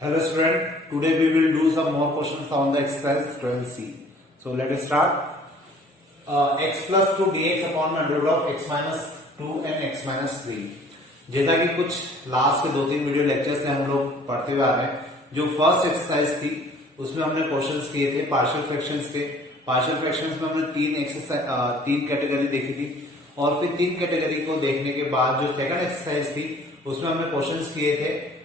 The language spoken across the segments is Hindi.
Hello student, today we will do some more questions on the exercise 12C. So let us start. X plus 2 dx upon under root of x minus 2 and x minus 3. जैसा कि कुछ लास्ट के 2-3 वीडियो लेक्चर से हम लोग पढ़ते हुए आ रहे हैं, जो फर्स्ट एक्सरसाइज थी उसमें हमने क्वेश्चंस किए थे पार्शियल फ्रैक्शंस के। पार्शियल फ्रैक्शंस में हमने तीन कैटेगरी देखी थी और फिर 3 कैटेगरी को देखने के बाद जो सेकंड एक्सरसाइज थी उसमें हमने क्वेश्चंस किए थे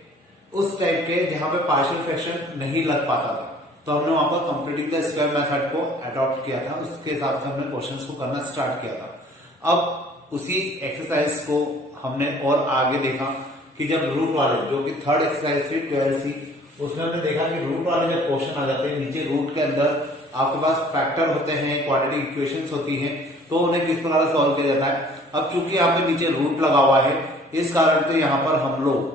उस टाइप के जहां पे पार्शियल फ्रैक्शन नहीं लग पाता था, तो हमने वहां पर कंप्लीटिंग द स्क्वायर मेथड को अडॉप्ट किया था। उसके हिसाब से हमने क्वेश्चंस को करना स्टार्ट किया था। अब उसी एक्सरसाइज को हमने और आगे देखा कि जब रूट वाले, जो कि थर्ड एक्सरसाइज थी 12C, उसमें हमने देखा कि रूट वाले जब क्वेश्चन आ जाते हैं, नीचे रूट के अंदर आपके पास फैक्टर होते हैं, क्वाड्रेटिक इक्वेशंस होती हैं, तो उन्हें किस प्रकार से सॉल्व किया जाता है। अब चूंकि यहाँ पे नीचे रूट लगा हुआ है, इस कारण से यहाँ पर हम लोग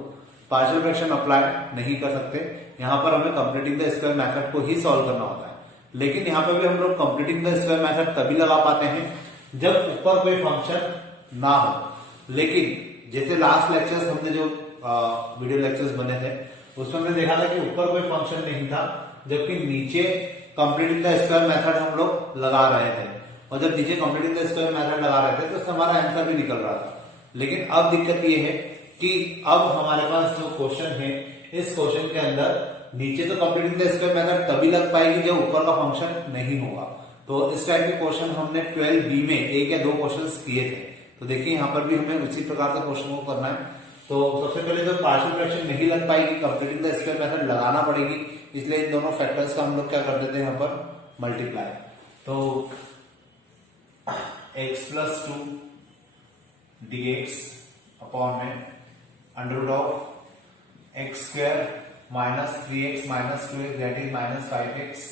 पार्शियल फ्रैक्शन अप्लाई नहीं कर सकते। यहाँ पर हमें कंप्लीटिंग द स्क्वायर मेथड को ही सॉल्व करना होता है। लेकिन यहाँ पे भी हम लोग कंप्लीटिंग द स्क्वायर मेथड तभी लगा पाते हैं जब ऊपर कोई फंक्शन ना हो। लेकिन जैसे लास्ट लेक्चर्स हमने जो वीडियो लेक्चर्स बने थे उसमें हमने देखा था कि ऊपर कोई फंक्शन नहीं था, जबकि नीचे कंप्लीटिंग द स्क्वायर मेथड हम लोग लगा रहे थे, और जब नीचे कंप्लीटिंग द स्क्वायर मेथड लगा रहे थे तो उससे हमारा आंसर भी निकल रहा था। लेकिन अब दिक्कत ये है कि अब हमारे पास जो क्वेश्चन है, इस क्वेश्चन के अंदर नीचे तो कंप्लीटिंग द स्क्वायर मेथड तभी लग पाएगी जब ऊपर का फंक्शन नहीं होगा। तो इस टाइप के क्वेश्चन हमने 12B में 1 या 2 क्वेश्चंस किए थे। तो देखिए यहाँ पर भी हमें उसी प्रकार के क्वेश्चन को करना है। तो सबसे पहले जो पार्शियल फ्रैक्शन नहीं लग पाएगी, कंप्लीटिंग द स्क्वायर मेथड लगाना पड़ेगी, इसलिए इन दोनों फैक्टर्स का हम लोग क्या कर देते हैं यहाँ पर मल्टीप्लाई। तो x plus 2 dx अपॉन में under root of x square minus 3x minus 2x that is minus 5x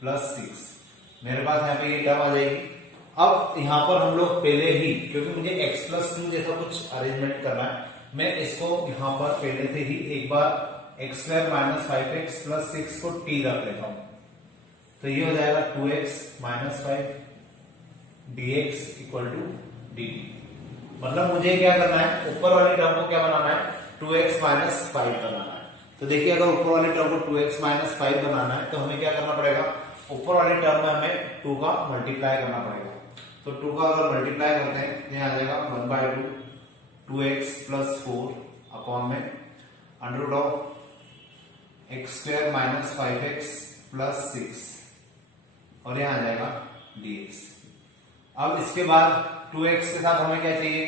plus 6। मेरे पास यहाँ पे ये टर्म आ जाएगी। अब यहाँ पर हम लोग पहले ही, क्योंकि मुझे x प्लस 2 जैसा कुछ अरेंजमेंट करना है, मैं इसको यहाँ पर पहले से ही एक बार X square minus 5x plus 6 को t रख लेता हूं। तो ये हो जाएगा 2x minus 5 dx equal to dt। मतलब मुझे क्या करना है, ऊपर वाली टर्म को क्या बनाना है, 2x माइनस 5 बनाना है। तो देखिए अगर ऊपर वाली टर्म को 2x माइनस 5 बनाना है तो हमें क्या करना पड़ेगा, ऊपर वाली टर्म में हमें 2 का मल्टीप्लाई करना पड़ेगा। तो 2 का अगर मल्टीप्लाई करते हैं तो यहाँ आ जाएगा 1/2 2x प्लस 4 अपॉन में under root of x square minus 5x plus 6 और यहाँ आ जाएगा dx। अब इसके बाद 2x के साथ हमें क्या चाहिए,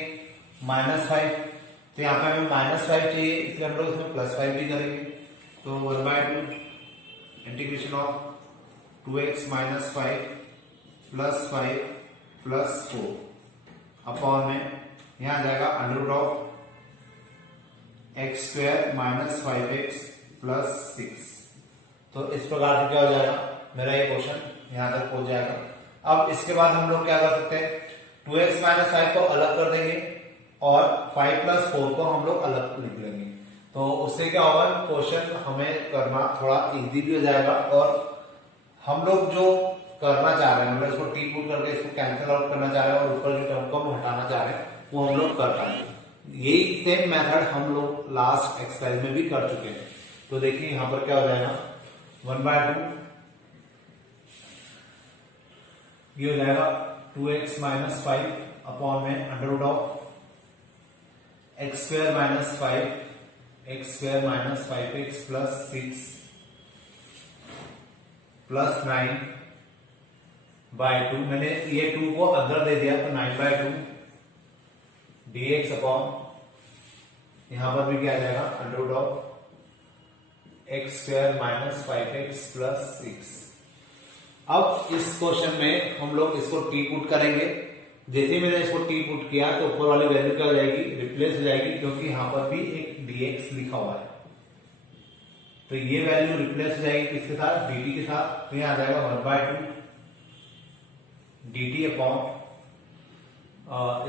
-5, तो यहाँ पे हमें -5 चाहिए, इसलिए हम लोग इसमें +5 भी करेंगे। तो 1/2 integration of 2x minus 5 plus 5 plus 4 upon में यहाँ आ जाएगा under root of x square minus 5x plus 6। तो इस प्रकार से क्या हो जाएगा, मेरा ये क्वेश्चन यहाँ तक पहुंच जाएगा। अब इसके बाद हम लोग क्या कर सकते हैं, 2x माइनस 5 को अलग कर देंगे और 5 प्लस 4 को हम लोग अलग लिख लेंगे। तो उससे क्या होगा, क्वेश्चन हमें करना थोड़ा इजी भी हो जाएगा और हम लोग जो करना चाह रहे हैं, मतलब इसको टी पुट करके इसको कैंसिल आउट करना चाह रहे हैं और ऊपर जो टर्म को हम हटाना चाह रहे हैं वो हम लोग कर पाएंगे। यही सेम मेथड हम लोग लास्ट एक्सरसाइज में भी कर चुके हैं। तो देखिए यहाँ पर क्या हो जाएगा, 1/2 ये हो जाएगा 2x माइनस 5 अपॉन में under root of x square minus 5 x square minus 5x plus 6 plus 9/2। मैंने ये 2 को अंदर दे दिया तो 9/2 dx अपॉन यहां पर भी क्या आ जाएगा, under root of x square minus 5x plus 6। अब इस क्वेश्चन में हम लोग इसको टी पुट करेंगे। जैसे ही मैंने इसको टी पुट किया तो ऊपर वाली वैल्यू क्या हो जाएगी, रिप्लेस हो जाएगी, क्योंकि यहां पर भी एक dx लिखा हुआ है। तो ये वैल्यू रिप्लेस हो जाएगी किसके साथ, dt के साथ। तो यहां आ जाएगा 1/2 dt अपॉन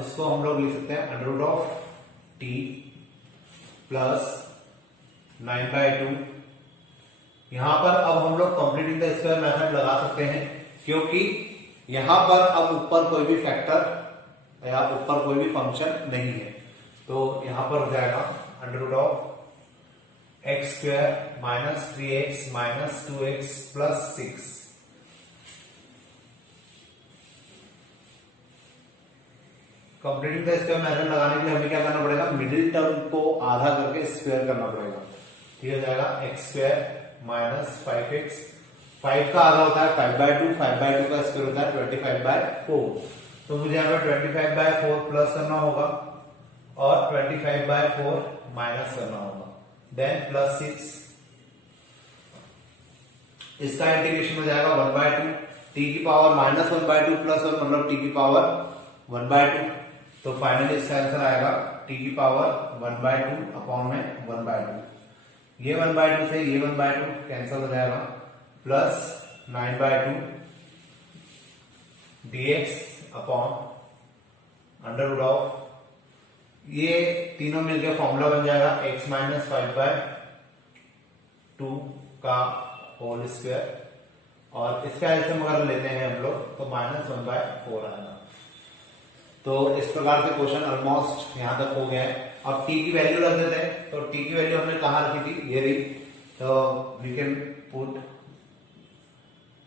इसको हम लोग लिख सकते हैं under root of t plus 9/2। यहां पर अब हम लोग कंप्लीटिंग द स्क्वायर मेथड लगा सकते हैं, क्योंकि यहां पर अब ऊपर कोई भी फैक्टर या ऊपर कोई भी फंक्शन नहीं है। तो यहां पर हो जाएगा under root of x square minus 3x minus 2x plus 6। Completing the square method लगाने के लिए हमें क्या करना पड़ेगा, मिडिल टर्म को आधा करके स्क्वायर करना पड़ेगा। ठीक हो जाएगा, एक्स स्क्वायर माइनस 5x, 5 का आधा होता है 5/2, 5/2 का स्क्वायर होता है 25/4। तो मुझे यहाँ पर 25/4 प्लस करना होगा और 25/4 माइनस करना होगा, देन प्लस 6। इसका इंटीग्रेशन हो जाएगा 1/2 टी की पावर माइनस 1/2 प्लस 1 मतलब टी की पावर 1/2। तो फाइनली इसका आंसर आएगा टी की पावर 1/2 अपॉन में 1/2। ये 1/2 से ये 1/2 कैंसिल हो जाएगा, plus 9/2 dx upon under root of, ये तीनों मिलकर फॉर्मूला बन जाएगा x माइनस 5/2 का होल स्क्वायर, और इसका एल्सियम अगर लेते हैं हम लोग तो माइनस 1/4 आएगा। तो इस प्रकार से क्वेश्चन ऑलमोस्ट यहां तक हो गया है। अब t की वैल्यू रख देते हैं, तो t की वैल्यू हमने कहां रखी थी, ये रही। तो we can put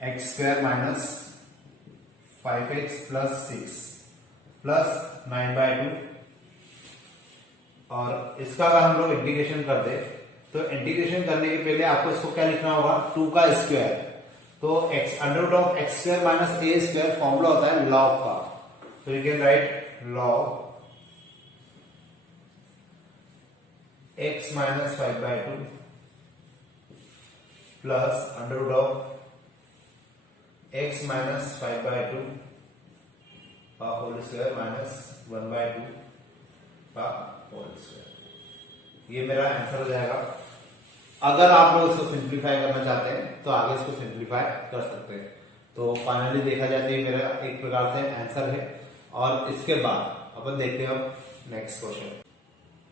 x square minus 5x plus 6 plus 9/2, और इसका अगर हम लोग इंटीग्रेशन कर दे तो इंटीग्रेशन करने के पहले आपको इसको क्या लिखना होगा, 2 का स्क्वायर। तो x under root of x square minus a square formula होता है लॉग का, तो you can write log x minus 5/2 plus under root of x minus 5/2 का होल स्क्वायर माइनस 1/2 का होल स्क्वायर। ये मेरा आंसर हो जाएगा। अगर आप लोग इसको सिंप्लीफाई करना चाहते हैं तो आगे इसको सिंप्लीफाई कर सकते हैं। तो फाइनली देखा जाए तो मेरा एक प्रकार से आंसर है, और इसके बाद अपन देखते हैं नेक्स्ट क्वेश्चन।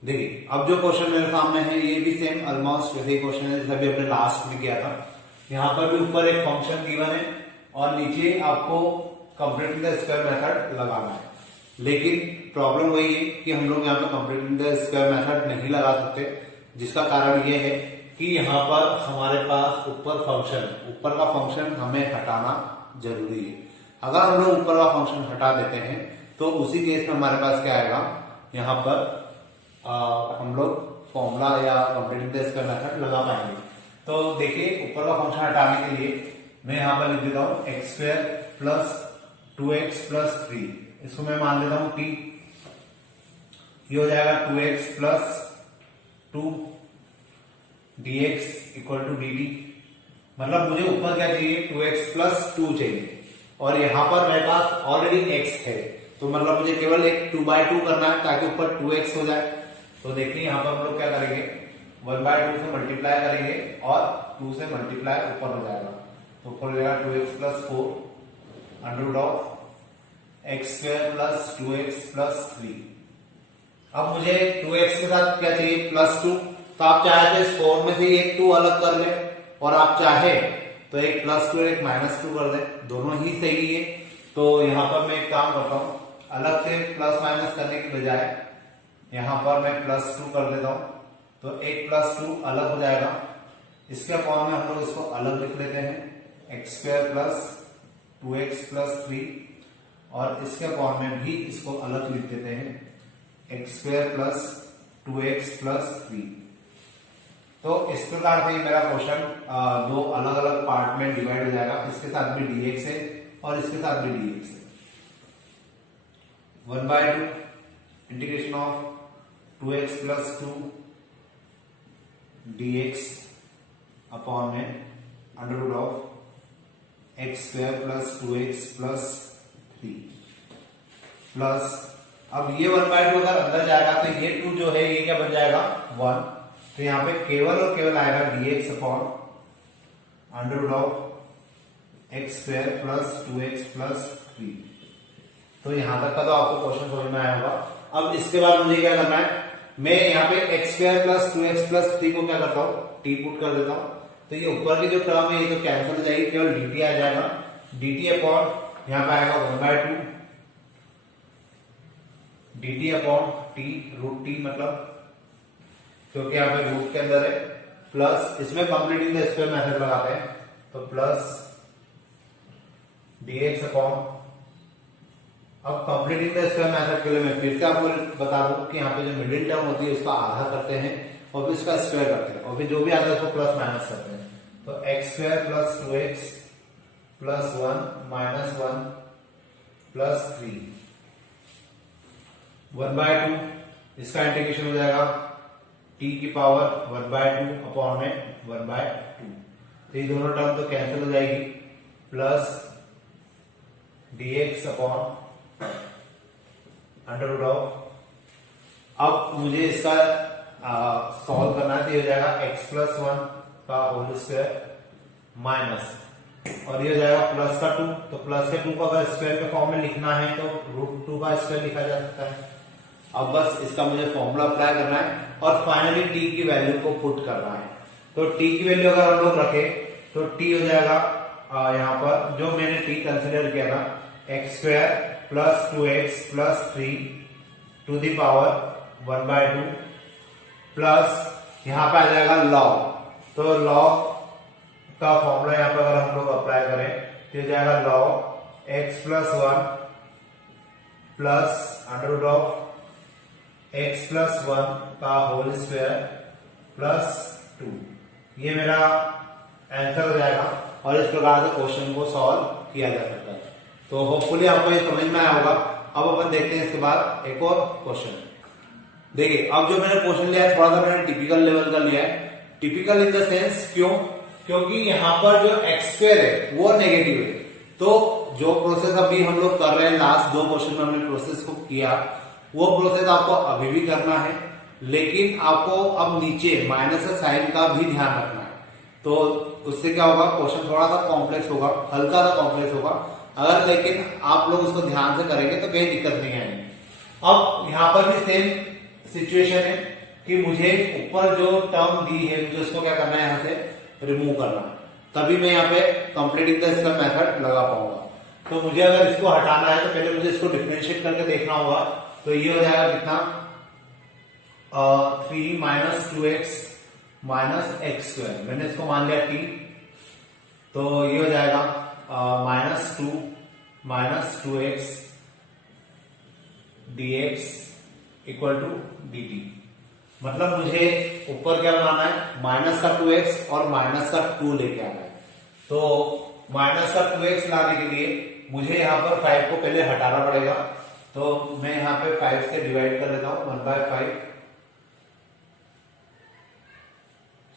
देखिए अब जो क्वेश्चन मेरे सामने है ये भी सेम ऑलमोस्ट वही क्वेश्चन है जैसा भी हमने लास्ट में किया था। यहाँ पर भी ऊपर एक फंक्शन गिवन है और नीचे आपको कंप्लीटिंग द स्क्वायर मेथड लगाना है, लेकिन प्रॉब्लम वही है कि हम लोग यहाँ पे कंप्लीटिंग द स्क्वायर मेथड नहीं लगा सकते, जिसका कारण ये है कि यहाँ पर हमारे पास ऊपर का फंक्शन हमें हटाना जरूरी है। अगर हम लोग ऊपर का फंक्शन हटा देते हैं तो उसी केस में हमारे पास क्या आएगा, यहाँ पर हम लोग फॉर्मूला या कंप्लीटिंग द स्क्वायर मेथड लगा पाएंगे। तो देखिए ऊपर का फंक्शन हटाने के लिए मैं यहाँ पर लिख देता हूँ x square plus 2x plus 3, इसको मैं मान लेता हूँ t। ये हो जाएगा 2x plus 2 dx equal to dt। मतलब मुझे ऊपर क्या चाहिए, 2x प्लस 2 चाहिए, और यहां पर मेरे पास ऑलरेडी x है, तो मतलब मुझे केवल एक 2/2 करना है ताकि ऊपर 2x हो जाए। तो देखिए यहां पर हम लोग क्या करेंगे, 1/2 से मल्टीप्लाई करेंगे और 2 से मल्टीप्लाई ऊपर हो जाएगा, तो ऊपर हो जाएगा 2x plus 4 under root of x square plus 2x plus 3। अब मुझे 2x के साथ क्या चाहिए, प्लस 2। तो आप चाहे तो इस 4 में से एक 2 अलग कर ले, और आप चाहे तो एक प्लस 2 और एक माइनस 2 कर दे, दोनों ही सही है। तो यहां पर मैं एक काम करता हूं, अलग से प्लस माइनस करने की बजाय यहां पर मैं प्लस 2 कर देता हूं, तो एक प्लस 2 अलग हो जाएगा। इसके फॉर्म में हम लोग इसको अलग लिख लेते हैं, x square plus 2x plus 3, और इसके फॉर्म में भी इसको अलग लिख देते हैं, x square plus 2x plus 3। तो इस प्रकार से मेरा क्वेश्चन दो अलग अलग पार्ट में डिवाइड हो जाएगा, इसके साथ भी dx है और इसके साथ भी dx है। 1/2 integration of 2x plus 2 dx upon में under root of x square plus 2x plus 3 plus, अब ये 1/2 अगर अंदर जाएगा तो ये 2 जो है ये क्या बन जाएगा 1, तो यहां पे केवल और केवल आएगा dx upon under root of x square plus 2x plus 3। तो यहां तक का तो आपको क्वेश्चन समझ में आया होगा। अब इसके बाद मुझे क्या करना है, मैं यहाँ पे x square plus 2x plus 3 को क्या करता हूँ, t पुट कर देता हूँ। तो ये ऊपर की जो टर्म है ये तो कैंसिल हो जाएगी, केवल dt आ जाएगा, dt अपॉन यहाँ पे आएगा 1/2 dt upon t root t, मतलब क्योंकि यहाँ पे रूट के अंदर है प्लस इसमें कंप्लीटिंग द स्क्वायर मेथड लगाते हैं, तो प्लस dx अपॉन, अब कंप्लीटिंग द स्क्वायर मेथड के लिए मैं फिर से आपको बता दूं कि यहाँ पे जो मिडिल टर्म होती है उसका आधा करते हैं और फिर इसका स्क्वायर करते हैं और फिर जो भी आता है उसको प्लस माइनस करते हैं। तो x square plus 2x plus 1 minus 1 plus 3 1/2, इसका इंटीग्रेशन हो जाएगा t की पावर 1/2 अपॉन में 1/2। तो ये दोनों टर्म तो कैंसिल हो जाएगी, plus dx upon under root of, अब मुझे इसका सॉल्व करना है, तो ये हो जाएगा x प्लस 1 का होल स्क्वायर माइनस, और ये हो जाएगा प्लस का 2, तो प्लस के 2 को अगर स्क्वायर के फॉर्म में लिखना है तो रूट 2 का स्क्वायर लिखा जा सकता है। अब बस इसका मुझे फॉर्मूला अप्लाई करना है और फाइनली t की वैल्यू को पुट करना है। तो t की वैल्यू अगर हम लोग रखे तो t हो जाएगा यहाँ पर जो मैंने t कंसिडर किया था x square plus 2x plus 3 to the power 1/2 plus यहाँ पे आ जाएगा लॉग, तो लॉग का फॉर्मूला यहाँ पे अगर हम लोग अप्लाई करें तो हो जाएगा log x plus 1 plus under root of x plus 1 का होल स्क्वायर प्लस 2, ये मेरा आंसर हो जाएगा और इस प्रकार से क्वेश्चन को सॉल्व किया जा सकता है। तो होपफुली आपको ये समझ में आया होगा। अब अपन देखते हैं इसके बाद एक और क्वेश्चन। देखिए अब जो मैंने क्वेश्चन लिया है थोड़ा सा मैंने टिपिकल लेवल का लिया है। टिपिकल इन द सेंस क्यों, क्योंकि यहाँ पर जो एक्स स्क्वायर है वो नेगेटिव है, तो जो प्रोसेस अभी हम लोग कर रहे हैं लास्ट 2 क्वेश्चन में हमने प्रोसेस को किया, वो प्रोसेस आपको अभी भी करना है, लेकिन आपको अब नीचे माइनस का साइन का भी ध्यान रखना है। तो उससे क्या होगा, क्वेश्चन थोड़ा सा कॉम्प्लेक्स होगा, हल्का सा कॉम्प्लेक्स होगा, अगर लेकिन आप लोग उसको ध्यान से करेंगे तो कहीं दिक्कत नहीं आएगी। अब यहाँ पर भी सेम सिचुएशन है कि मुझे ऊपर जो टर्म दी है मुझे उसको क्या करना है, यहाँ से रिमूव करना है, तभी मैं यहाँ पे कंप्लीटिंग द इसका मेथड लगा पाऊंगा। तो मुझे अगर इसको हटाना है तो पहले मुझे इसको डिफरेंशिएट करके देखना होगा। तो ये हो जाएगा कितना, 3 minus 2x minus x square, मैंने इसको मान लिया t, तो ये हो जाएगा minus 2 minus 2x dx equal to dt। मतलब मुझे ऊपर क्या बनाना है, माइनस का 2x और माइनस का 2 लेके आना है। तो माइनस का 2x लाने के लिए मुझे यहाँ पर 5 को पहले हटाना पड़ेगा, तो मैं यहाँ पे 5 से डिवाइड कर लेता हूँ 1/5,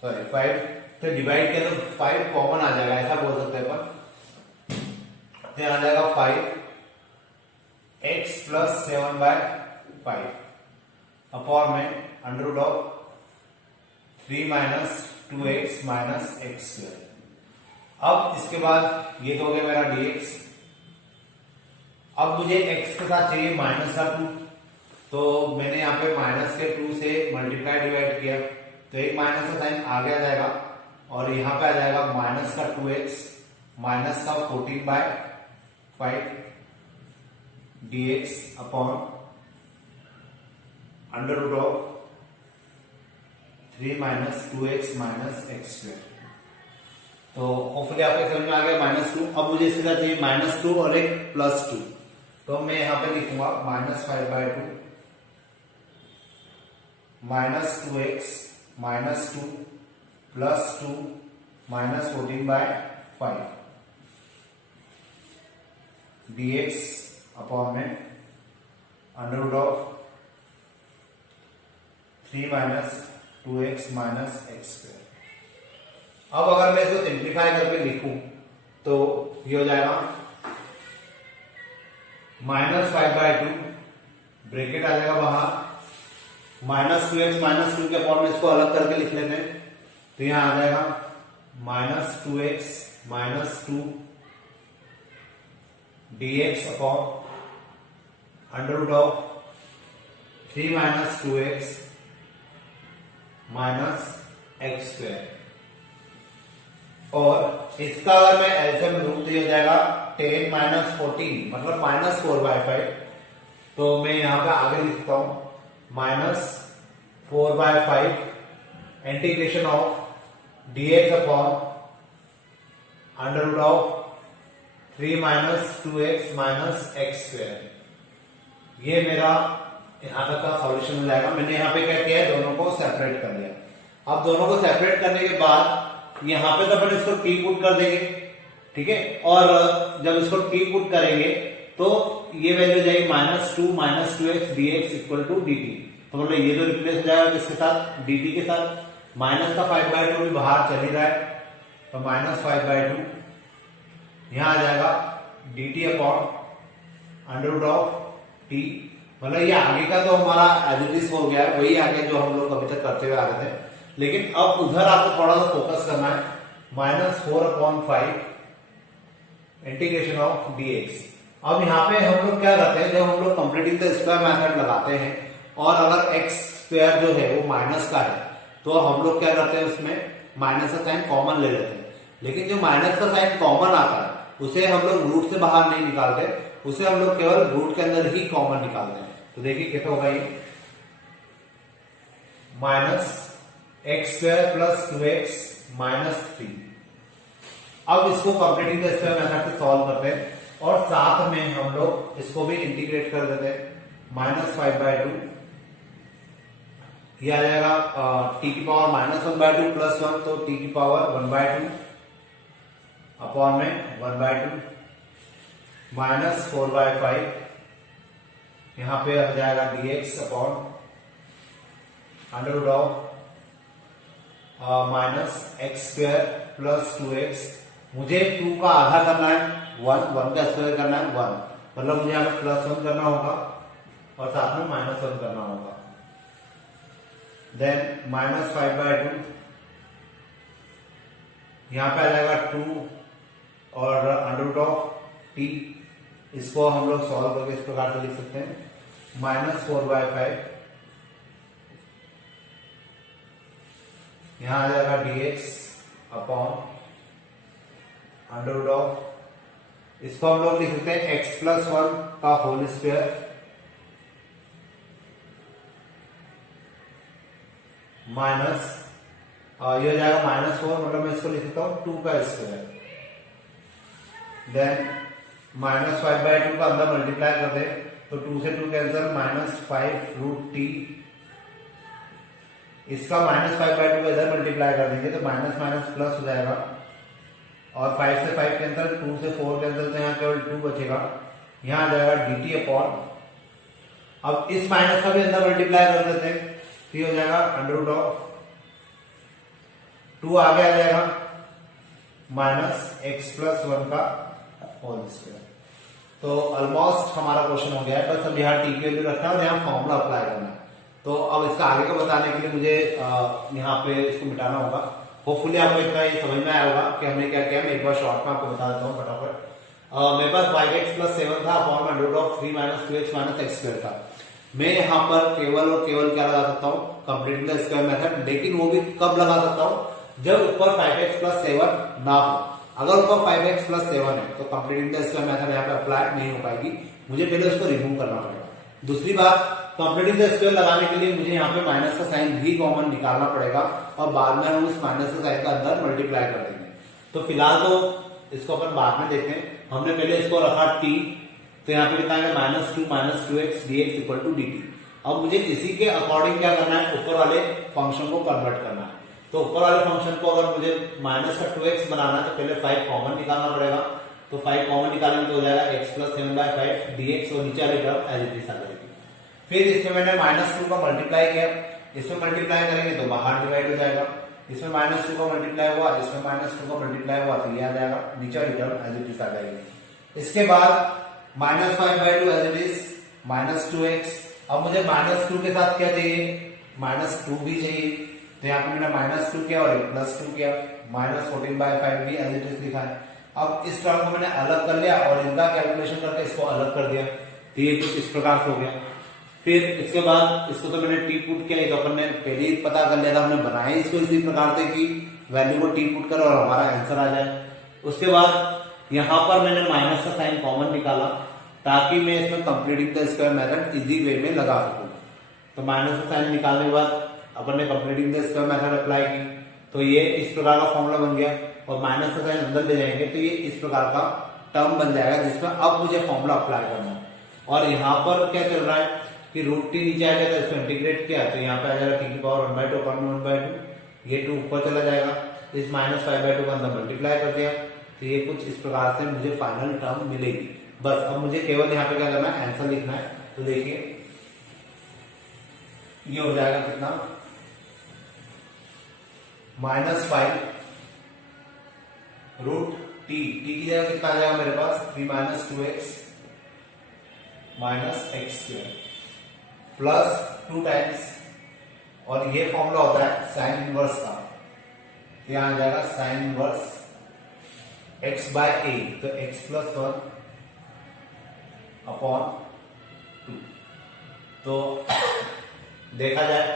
सॉरी 5 तो डिवाइड किया तो 5 कॉमन आ जाएगा, ऐसा बोल सकते हैं अपन। आ जाएगा 5x प्लस 7/5 अपॉन में under root of 3 minus 2x minus x square. अब इसके बाद ये तो हो गया मेरा dx। अब मुझे x के साथ चाहिए माइनस का 2, तो मैंने यहाँ पे माइनस के 2 से मल्टीप्लाई डिवाइड किया, तो एक माइनस का साइन आगे आ जाएगा और यहाँ पे आ जाएगा माइनस का 2x माइनस का 14/5 dx upon under root of 3 minus 2x minus x square. तो होपफुली आपके समझ में आ गया -2। अब मुझे इसके साथ चाहिए -2 और एक +2, तो मैं यहां पे लिखूंगा -5/2 -2x -2 +2 -14/5 dx अपॉन में under root of 3 minus 2x minus x square. अब अगर मैं इसको सिंप्लीफाई करके लिखूं तो ये हो जाएगा -5/2 ब्रैकेट आ जाएगा बाहर, -2x -2 के अपॉन में इसको अलग करके लिख लेते हैं, तो यहां आ जाएगा -2x -2 dx upon under root of 3 minus 2x minus x square. और इसका अगर मैं एलसीएम लूं तो ये हो जाएगा 10 माइनस 14 मतलब -4/5। तो मैं यहां पे आगे लिखता हूं -4/5 integration of dx upon under root of 3 minus 2x minus x square. ये मेरा यहां तक का सॉल्यूशन हो जाएगा। मैंने यहाँ पे क्या किया है, दोनों को सेपरेट कर लिया। अब दोनों को सेपरेट करने के बाद यहाँ पे तो अपन इसको टी पुट कर देंगे, ठीक है। और जब इसको टी पुट करेंगे तो ये वैल्यू जाएगी -2 - 2x इक्वल टू dt। तो मतलब ये तो रिप्लेस हो जाएगा किसके साथ, dt के साथ। माइनस का 5/2 भी बाहर चल ही रहा है, तो -5/2 यहां आ जाएगा dt upon under root of t. मतलब ये आगे का तो हमारा एज इट इज हो गया है, वही आगे जो हम लोग अभी तक करते हुए आ रहे थे। लेकिन अब उधर आपको थोड़ा सा फोकस करना है। -4/5 इंटीग्रेशन ऑफ dx। अब यहाँ पे हम लोग क्या करते हैं, जब हम लोग कंप्लीटिंग द स्क्वायर मेथड लगाते हैं और अगर एक्स स्क्वायर जो है वो माइनस का है तो हम लोग क्या करते हैं, उसमें माइनस का साइन कॉमन ले लेते हैं। लेकिन जो माइनस का साइन कॉमन आता है उसे हम लोग रूट से बाहर नहीं निकालते, उसे हम लोग केवल रूट के अंदर ही कॉमन निकालते हैं। तो देखिए कैसे होगा ये, -x² + 2x - 3। अब इसको कंप्लीटिंग द स्क्वायर मेथड से सॉल्व करते हैं और साथ में हम लोग इसको भी इंटीग्रेट कर देते हैं। -5/2 ये आ जाएगा t की पावर -1/2 + 1, तो t की पावर 1/2 अपॉन में 1/2 -4/5 यहां पे आ जाएगा dx upon under root of -x² + 2x। मुझे 2 का आधा करना है 1 का स्क्वायर करना है 1, मतलब मुझे यहाँ पे +1 करना होगा और साथ में -1 करना होगा। देन -5/2 यहां पे आ जाएगा 2 और अंडर रूट ऑफ t। इसको हम लोग सॉल्व करके इस प्रकार से लिख सकते हैं -4/5 यहां आ जाएगा dx upon under root of, इसको हम लोग लिख सकते हैं x + 1 का होल स्क्वायर माइनस ये हो जाएगा -4, मतलब मैं इसको लिख सकता हूं 2 का स्क्वायर। देन -5/2 का अंदर मल्टीप्लाई कर दे तो 2 से 2 कैंसिल, -5√t। इसका -5/2 का इधर मल्टीप्लाई कर देंगे तो माइनस माइनस प्लस हो जाएगा और 5 से 5 कैंसिल, 2 से 4 कैंसिल, तो यहाँ केवल 2 बचेगा। यहाँ आ जाएगा dt अपॉन, अब इस माइनस का भी अंदर मल्टीप्लाई कर देते हैं तो हो जाएगा अंडर रूट ऑफ 2 आगे आ जाएगा -x + 1 का होल स्क्वायर। तो ऑलमोस्ट हमारा क्वेश्चन हो गया है, बस अब यहाँ टी की वैल्यू रखना है और यहाँ फॉर्मूला अप्लाई करना है। तो अब इसका आगे को बताने के लिए मुझे यहाँ पे इसको मिटाना होगा। होपफुली आपको इतना ये समझ में आया होगा कि हमने क्या किया। मैं एक बार शॉर्ट में आपको बता देता हूँ फटाफट। मेरे पास 5x + 7 था upon under root of 3 - 2x - x² था। मैं यहाँ पर केवल और केवल क्या लगा सकता हूँ, कंप्लीटिंग द स्क्वायर मेथड। लेकिन वो भी कब लगा सकता हूँ, जब ऊपर 5x + 7 ना हो। अगर ऊपर 5x + 7 है तो कंप्लीटिंग द स्क्वायर मेथड यहाँ पे अप्लाई नहीं हो पाएगी, मुझे पहले उसको रिमूव करना पड़ेगा। दूसरी बात, कंप्लीटिंग द स्क्वायर लगाने के लिए मुझे यहाँ पे माइनस का साइन भी कॉमन निकालना पड़ेगा और बाद में हम उस माइनस का साइन का अंदर मल्टीप्लाई कर देंगे। तो फिलहाल तो इसको अपन बाद में देखते हैं। हमने पहले इसको रखा t, तो यहाँ पे लिखाएंगे -2 - 2x dx equal to dt। अब मुझे इसी के अकॉर्डिंग क्या करना है, ऊपर वाले फंक्शन को कन्वर्ट करना है। तो ऊपर वाले फंक्शन को अगर मुझे -2x बनाना है तो पहले 5 कॉमन निकालना पड़ेगा। तो 5 कॉमन निकालेंगे तो हो जाएगा x + 7/5 dx और नीचे वाली टर्म एज इट इज आ जाएगी। फिर इसमें मैंने -2 का मल्टीप्लाई किया, इसमें मल्टीप्लाई करेंगे तो बाहर डिवाइड हो जाएगा। इसमें -2 का मल्टीप्लाई हुआ, इसमें -2 का मल्टीप्लाई हुआ, तो ये आ जाएगा, नीचे वाली टर्म एज इट इज आ जाएगी। इसके बाद -5/2 एज इट इज -2x। अब मुझे -2 के साथ क्या चाहिए, -2 भी चाहिए। तो यहाँ पे मैंने -2 किया और +2 किया, -14/5 भी एज इट इज लिखा है। अब इस टर्म को मैंने अलग कर लिया और इनका कैलकुलेशन करके इसको अलग कर दिया, तो ये कुछ इस प्रकार से हो गया। फिर इसके बाद इसको तो मैंने टी पुट किया, तो अपन ने पहले ही पता कर लिया था, हमने बनाया इसको इसी प्रकार से कि वैल्यू को टी पुट करो और हमारा आंसर आ जाए। उसके बाद यहाँ पर मैंने माइनस का साइन कॉमन निकाला ताकि मैं इसमें completing the square method easy way में लगा सकूं। तो माइनस का साइन निकालने के बाद अपन ने completing the square method apply की, तो ये इस प्रकार का फॉर्मूला बन गया, और माइनस का साइन अंदर ले जाएंगे तो ये इस प्रकार का टर्म बन जाएगा, जिसमें अब मुझे फॉर्मूला अप्लाई करना है। और यहाँ पर क्या चल रहा है कि रूट टी नीचे आ जाएगा, इसको इंटीग्रेट किया तो यहाँ पे आ जाएगा टी की पावर 1/2 अपॉन 1/2, ये 2 ऊपर चला जाएगा, इस -5/2 का अंदर मल्टीप्लाई कर दिया, तो ये कुछ इस प्रकार से मुझे फाइनल टर्म मिलेगी। बस अब मुझे केवल यहाँ पे क्या करना है, आंसर लिखना है। तो देखिए ये हो जाएगा कितना, -5 रूट टी, टी की जगह कितना आ जाएगा मेरे पास 3 - 2x - x² प्लस 2 टाइम्स, और ये फॉर्मूला होता है साइन इनवर्स का, यहां आ जाएगा साइन इनवर्स x/a, तो x + 1 अपॉन 2। तो देखा जाए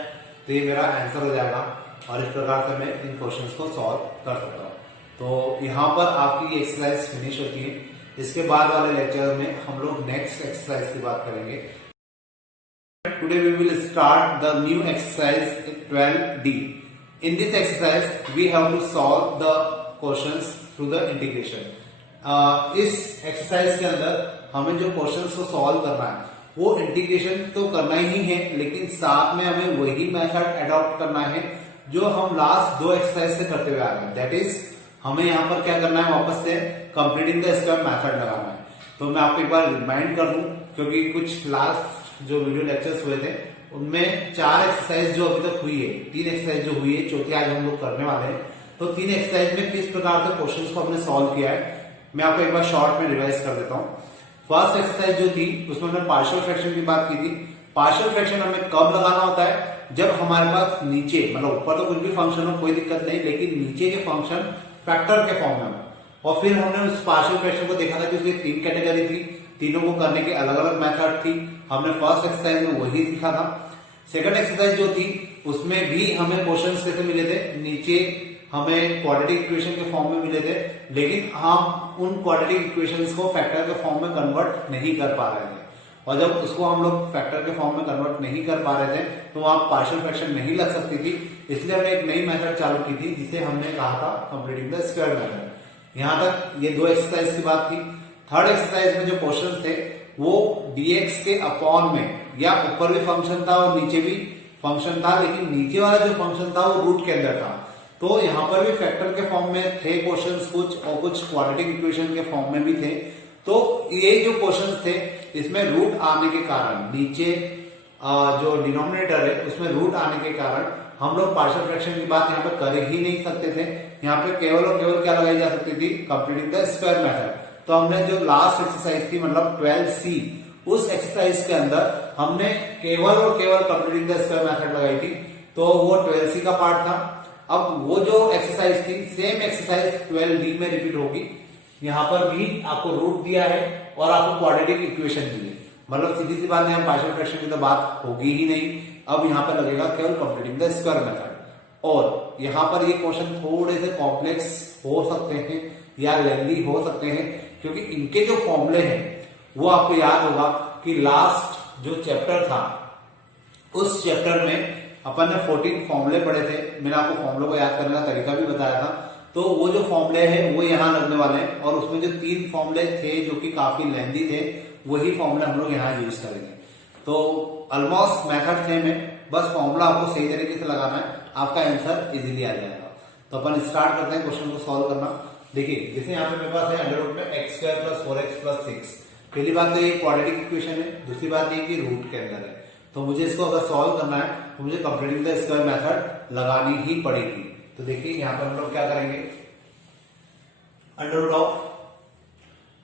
तो ये मेरा आंसर हो जाएगा, और इस प्रकार से मैं इन क्वेश्चंस को सॉल्व कर सकता हूँ। तो यहाँ पर आपकी एक्सरसाइज फिनिश होती है। इसके बाद वाले लेक्चर में हम लोग नेक्स्ट एक्सरसाइज की बात करेंगे। Today we will start the new exercise 12D। In this exercise we have to solve the questions through the integration. इस एक्सरसाइज के अंदर हमें जो क्वेश्चंस को सॉल्व करना है वो इंटीग्रेशन तो करना ही है, लेकिन साथ में हमें वही मेथड अडॉप्ट करना है जो हम लास्ट 2 एक्सरसाइज से करते हुए आ रहे हैं। दैट इज हमें यहाँ पर क्या करना है, वापस से कंप्लीटिंग द स्क्वायर मेथड लगाना है। तो मैं आपको एक बार रिमाइंड कर दूं, क्योंकि कुछ लास्ट जो वीडियो लेक्चर्स हुए थे उनमें 4 एक्सरसाइज जो अभी तक हुई है, 3 एक्सरसाइज जो हुई है, चौथी आज हम लोग करने वाले हैं। तो 3 एक्सरसाइज में किस प्रकार से क्वेश्चन को हमने सॉल्व किया है मैं आपको एक बार शॉर्ट में रिवाइज कर देता हूँ। फर्स्ट एक्सरसाइज जो थी उसमें हमने पार्शियल फ्रैक्शन की बात की थी। पार्शियल फ्रैक्शन हमें कब लगाना होता है, जब हमारे पास नीचे, मतलब ऊपर तो कुछ भी फंक्शन हो कोई दिक्कत नहीं, लेकिन नीचे के फंक्शन फैक्टर के फॉर्म में हो। और फिर हमने उस पार्शियल फ्रैक्शन को देखा था कि उसकी 3 कैटेगरी थी, तीनों को करने के अलग अलग मेथड थी। हमने फर्स्ट एक्सरसाइज में वही सीखा था। सेकंड एक्सरसाइज जो थी उसमें भी हमें क्वेश्चंस कैसे मिले थे, नीचे हमें क्वाड्रेटिक इक्वेशन के फॉर्म में मिले थे, लेकिन हम उन क्वाड्रेटिक इक्वेशंस को फैक्टर के फॉर्म में कन्वर्ट नहीं कर पा रहे थे। और जब उसको हम लोग फैक्टर के फॉर्म में कन्वर्ट नहीं कर पा रहे थे तो वहां पार्शियल फ्रैक्शन नहीं लग सकती थी, इसलिए हमने एक नई मेथड चालू की थी जिसे हमने कहा था कंप्लीटिंग द स्क्वायर मेथड। यहां तक ये 2 एक्सरसाइज की बात थी। थर्ड एक्सरसाइज में जो क्वेश्चन थे वो dx के अपॉन में, या ऊपर भी फंक्शन था और नीचे भी फंक्शन था, लेकिन नीचे वाला जो फंक्शन था वो रूट के अंदर था। तो यहाँ पर भी फैक्टर के फॉर्म में थे क्वेश्चंस कुछ, और कुछ क्वाड्रेटिक इक्वेशन के फॉर्म में भी थे। तो ये जो क्वेश्चंस थे इसमें रूट आने के कारण, नीचे जो डिनोमिनेटर है उसमें रूट आने के कारण हम लोग पार्शियल फ्रैक्शन की बात यहाँ पे कर ही नहीं सकते थे। यहाँ पे केवल और केवल क्या लगाई जा सकती थी, कंप्लीटिंग द स्क्वायर मेथड। तो हमने जो लास्ट एक्सरसाइज थी, मतलब 12C, उस एक्सरसाइज के अंदर हमने केवल और केवल कंप्लीटिंग द स्क्वायर मेथड लगाई थी। तो वो 12C का पार्ट था। अब वो जो एक्सरसाइज थी सेम एक्सरसाइज 12D में रिपीट होगी। यहां पर भी आपको रूट दिया है और आपको क्वाड्रेटिक इक्वेशन दी है, मतलब सीधी सी बात है, हम पार्शियल फ्रैक्शन की तो बात होगी ही नहीं। अब यहां पर लगेगा केवल कंप्लीटिंग द स्क्वायर मेथड। और यहां पर ये क्वेश्चन थोड़े से कॉम्प्लेक्स हो सकते हैं या लेंथी हो सकते हैं, क्योंकि इनके जो फॉर्मूले हैं वो आपको याद होगा कि लास्ट जो चैप्टर था उस चैप्टर में अपन ने 14 फॉर्मूले पढ़े थे। मैंने आपको फॉर्मूले को याद करने का तरीका भी बताया था। तो वो जो फॉर्मूले हैं वो यहाँ लगने वाले हैं, और उसमें जो 3 फॉर्मूले थे जो कि काफी लेंथी थे, वही फॉर्मूले हम लोग यहाँ यूज करेंगे। तो ऑलमोस्ट मेथड सेम है, बस फॉर्मूला आपको सही तरीके से लगाना है, आपका आंसर इजीली आ जाएगा। तो अपन स्टार्ट करते हैं क्वेश्चन को सॉल्व करना। देखिए जैसे यहाँ पे मेरे पास है अंडर रूट में x² + 4x + 6। पहली बात तो ये क्वाड्रेटिक इक्वेशन है, दूसरी बात ये कि रूट के अंदर है। तो मुझे इसको अगर सॉल्व करना है तो मुझे कंप्लीटिंग द स्क्वायर मेथड लगानी ही पड़ेगी। तो देखिए यहाँ पर हम लोग क्या करेंगे, under root of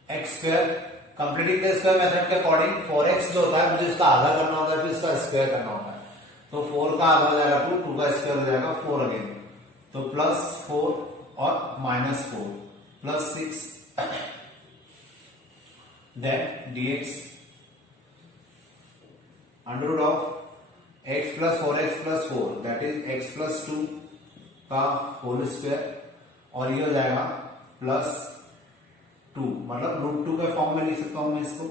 x², completing the square method के अकॉर्डिंग 4x जो होता है मुझे इसका आधा करना होता है, फिर इसका स्क्वायर करना होता है। तो 4 का आधा हो जाएगा 2, 2 का स्क्वायर हो जाएगा 4 अगेन, तो +4 और -4 +6 then dx under root of x + 4x + 4 that is x + 2 का होल स्क्वायर, और ये हो जाएगा +2, मतलब √2 के फॉर्म में लिख सकता हूं मैं इसको।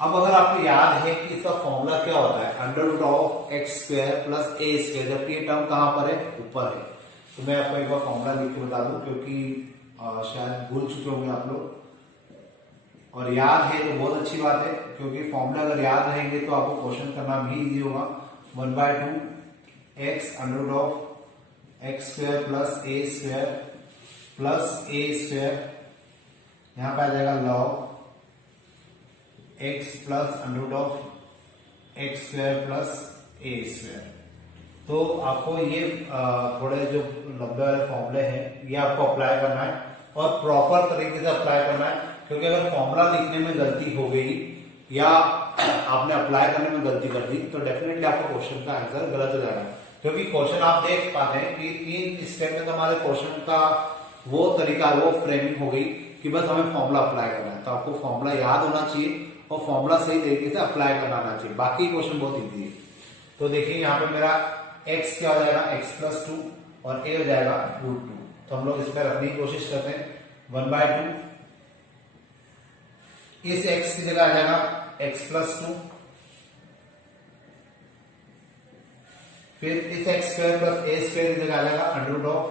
अब अगर आपको याद है कि इसका फॉर्मूला क्या होता है, under root of x² + a², जबकि ये टर्म कहां पर है, ऊपर है। तो मैं आपको एक बार फॉर्मूला लिख के बता दूं, क्योंकि शायद भूल चुके होंगे आप लोग, और याद है तो बहुत अच्छी बात है, क्योंकि फॉर्मूला अगर याद रहेंगे तो आपको क्वेश्चन करना भी इजी होगा। 1/2 x under root of x square plus A square, यहां पे आ जाएगा log x plus under root of x square plus A square. तो आपको ये थोड़े जो लंबे वाले फॉर्मूले हैं ये आपको अप्लाई करना है और प्रॉपर तरीके से अप्लाई करना है, क्योंकि अगर फॉर्मूला लिखने में गलती हो गई या आपने अप्लाई करने में गलती कर दी तो डेफिनेटली आपको क्वेश्चन का आंसर गलत हो जाएगा। क्योंकि क्वेश्चन आप देख पाते हैं कि 3 स्टेप में तो हमारे क्वेश्चन का वो तरीका, वो फ्रेमिंग हो गई कि बस हमें फॉर्मूला अप्लाई करना है। तो आपको फॉर्मूला याद होना चाहिए और फॉर्मूला सही तरीके से अप्लाई करना आना चाहिए, बाकी क्वेश्चन बहुत इजी है। तो देखिए यहाँ पे मेरा x क्या हो जाएगा, x प्लस 2 और a हो जाएगा √2। तो हम लोग इस पर रखने की कोशिश करते हैं। 1/2 इस x की जगह आ जाएगा x प्लस 2, फिर इस x square plus a square की जगह आ जाएगा under root of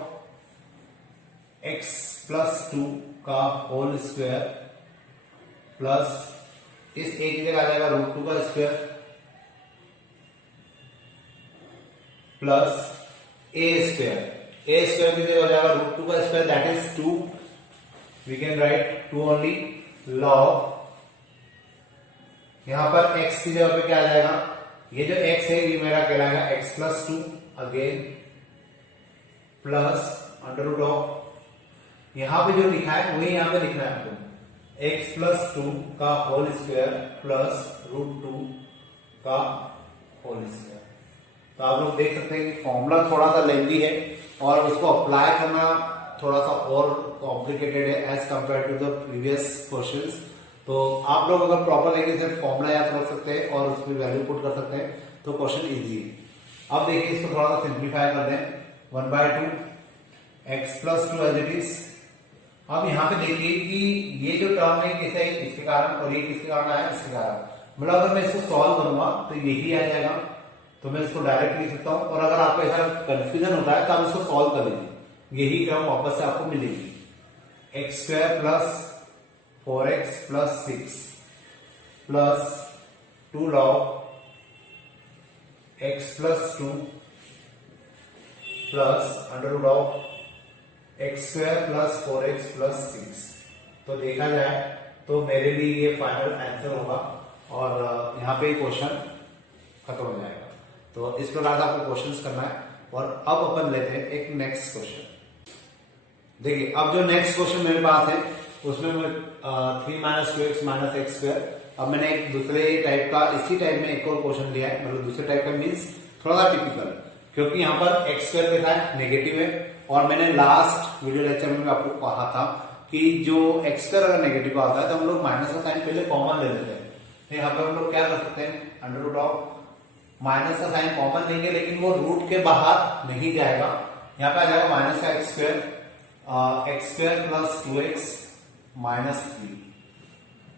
x plus 2 का होल स्क्वायर प्लस इस a की जगह आ जाएगा √2 का स्क्वायर प्लस a स्क्वायर की जगह हो जाएगा √2 का square, that is 2, we can write 2 only, log यहां पर x की जगह पे क्या आ जाएगा, ये जो x है ये मेरा कहलाएगा x plus 2 again plus under root of, यहां पे जो लिखा है वही यहां पे लिखना है आपको, x प्लस 2 का होल स्क्वायर प्लस √2 का होल स्क्वायर। तो आप लोग देख सकते हैं कि फॉर्मूला थोड़ा सा लेंदी है और उसको अप्लाई करना थोड़ा सा और कॉम्प्लिकेटेड है as compare to the previous questions. तो आप लोग अगर प्रॉपर तरीके से फॉर्मूला याद कर सकते हैं और उसकी वैल्यू पुट कर सकते हैं तो क्वेश्चन इजी है। अब देखिए इसको थोड़ा सा सिंप्लीफाई कर दें, 1/2 x plus 2 as it is. अब यहाँ पे देखिए कि ये जो टर्म है किसे, इसके कारण, और ये किसके कारण आया, इसके कारण। मतलब अगर मैं इसको सॉल्व करूंगा तो यही आ जाएगा, तो मैं इसको डायरेक्ट लिख सकता हूं। और अगर आपको ऐसा कंफ्यूजन होता है तो आप इसको सॉल्व कर लीजिए, यही टर्म वापस से आपको मिलेगी, x square plus 4x plus 6 plus 2 log x plus 2 plus under root of x square plus 4x plus 6। तो देखा जाए तो मेरे लिए ये फाइनल आंसर होगा और यहाँ पे क्वेश्चन खत्म हो जाएगा। तो इस प्रकार से आपको क्वेश्चंस करना है। और अब अपन लेते हैं एक नेक्स्ट क्वेश्चन। देखिए अब जो नेक्स्ट क्वेश्चन मेरे पास है उसमें मैं 3 - 2x - x स्क्वायर, अब मैंने एक दूसरे टाइप का, इसी टाइप में एक और क्वेश्चन दिया है, मतलब दूसरे टाइप का मीन्स थोड़ा सा टिपिकल, क्योंकि यहाँ पर एक्स स्क्वायर के साथ नेगेटिव है और मैंने लास्ट वीडियो लेक्चर में आपको कहा था कि जो एक्स स्क्वायर अगर नेगेटिव आता है तो हम लोग माइनस का साइन पहले कॉमन ले लेते हैं। तो यहाँ पर हम लोग क्या कर सकते हैं, अंडर रूट ऑफ माइनस का साइन कॉमन लेंगे लेकिन वो रूट के बाहर नहीं जाएगा, यहाँ पे आ जाएगा माइनस का x square plus 2x minus 3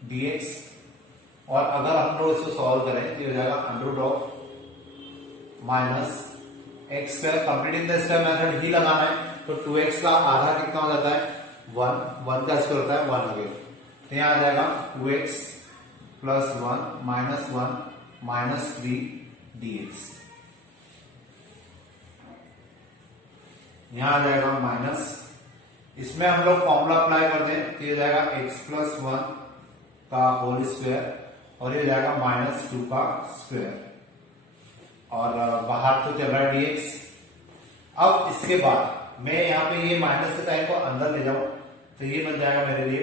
dx। और अगर हम लोग इसको सॉल्व करें तो हो जाएगा under root of minus x square, completing the square method ही लगाना है। तो 2x का आधा कितना हो जाता है, 1 का स्क्वायर होता है 1 अगेन, तो यहाँ आ जाएगा 2x प्लस 1 माइनस 3 dx। यहां आ जाएगा माइनस, इसमें हम लोग फॉर्मूला अप्लाई कर दें तो ये जाएगा x प्लस 1 का होल स्क्वायर और ये जाएगा -2 का स्क्वायर और बाहर तो चल रहा है dx। अब इसके बाद मैं यहाँ पे ये माइनस के साइन को अंदर ले जाऊं तो ये बन जाएगा मेरे लिए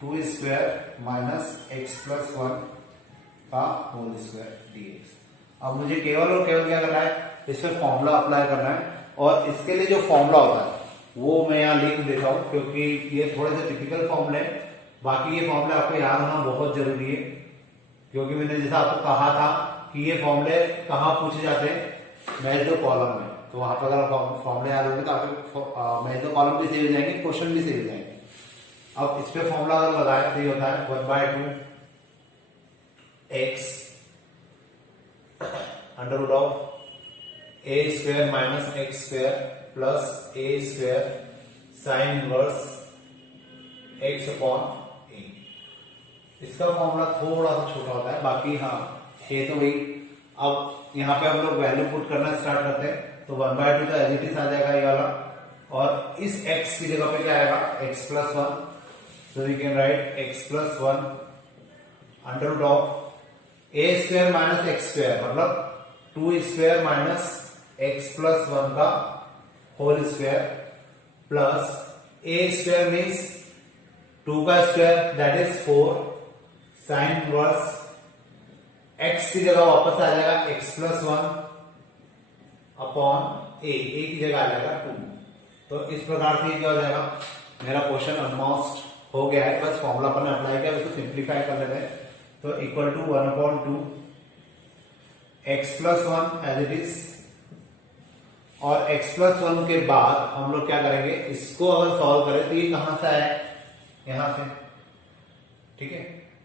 2 स्क्वायर माइनस x प्लस 1 का होल स्क्वायर dx। अब मुझे केवल और केवल क्या करना है, इसमें फॉर्मूला अप्लाई करना है और इसके लिए जो फॉर्मूला होता है वो मैं यहाँ लिख देता हूँ क्योंकि ये थोड़े से टिपिकल फॉर्मूले हैं। बाकी ये फॉर्मूले आपको याद होना बहुत जरूरी है, क्योंकि मैंने जैसा आपको कहा था कि ये फॉर्मूले कहाँ पूछे जाते हैं, मैच द कॉलम में। तो वहां पर अगर फॉर्मूले याद होंगे तो आपके मैच द कॉलम भी सही हो जाएंगे, क्वेश्चन भी सही हो जाएंगे। अब इस पे फॉर्मूला अगर लगाए तो ये होता है 1/2 x under root of a square minus x square plus A square sine inverse X upon A. इसका फॉर्मूला थोड़ा सा छोटा होता है, बाकी हाँ है तो वही। अब यहाँ पे हम लोग वैल्यू पुट करना स्टार्ट करते हैं, तो 1/2 तो एज इट इज आ जाएगा ये वाला, और इस x की जगह पे क्या आएगा x plus 1, so we can write x plus 1 under root of a square minus x square, मतलब 2 स्क्वायर माइनस x प्लस 1 का होल स्क्वायर प्लस ए स्क्वायर मीन्स 2 का square that is 4 sine inverse x की जगह वापस आ जाएगा x प्लस 1 अपॉन ए की जगह आ जाएगा 2। तो इस प्रकार से क्या हो जाएगा, मेरा क्वेश्चन ऑलमोस्ट हो गया है, बस फॉर्मूला पर अप्लाई किया, उसको सिंप्लीफाई कर लेते हैं। तो equal to 1/2 x plus 1 as it is, और x प्लस 1 के बाद हम लोग क्या करेंगे, इसको अगर सॉल्व करें तो ये कहां से आया, यहां से, ठीक है।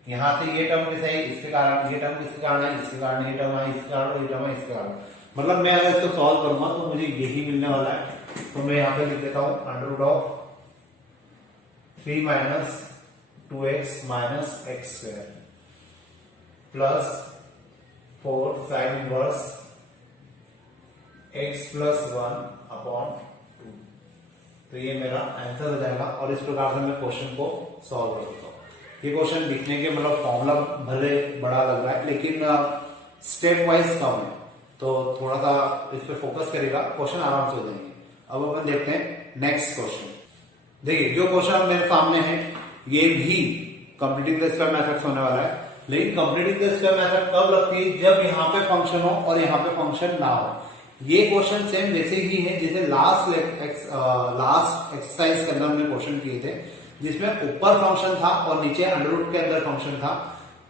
यहां से ये टर्म कैसे आई, इसके कारण, ये टर्म किसके कारण है, इसके कारण, ये टर्म है इसके कारण, ये टर्म है इसके कारण, मतलब मैं अगर इसको सॉल्व करूंगा तो मुझे यही मिलने वाला है। तो मैं यहां पे लिख देता हूं under root of 3 minus 2x minus x square plus 4 sine inverse x plus 1 upon 2। तो ये मेरा आंसर हो जाएगा, और इस प्रकार से मैं क्वेश्चन को सॉल्व कर देता हूं। ये क्वेश्चन दिखने के मतलब फॉर्मूला भले बड़ा लग रहा है, लेकिन स्टेप वाइज कम है, तो थोड़ा सा इस पे फोकस करेगा, क्वेश्चन आराम से हो जाएंगे। अब अपन देखते हैं नेक्स्ट क्वेश्चन। देखिए जो क्वेश्चन मेरे सामने है ये भी कंप्लीटिंग द स्क्वायर मेथड होने वाला है, लेकिन कंप्लीटिंग द स्क्वायर मेथड कब लगती है, जब यहाँ पे फंक्शन हो और यहाँ पे फंक्शन ना हो। ये क्वेश्चन सेम वैसे ही है जैसे लास्ट एक्सरसाइज के अंदर हमने क्वेश्चन किए थे, जिसमें ऊपर फंक्शन था और नीचे अंडर रूट के अंदर फंक्शन था।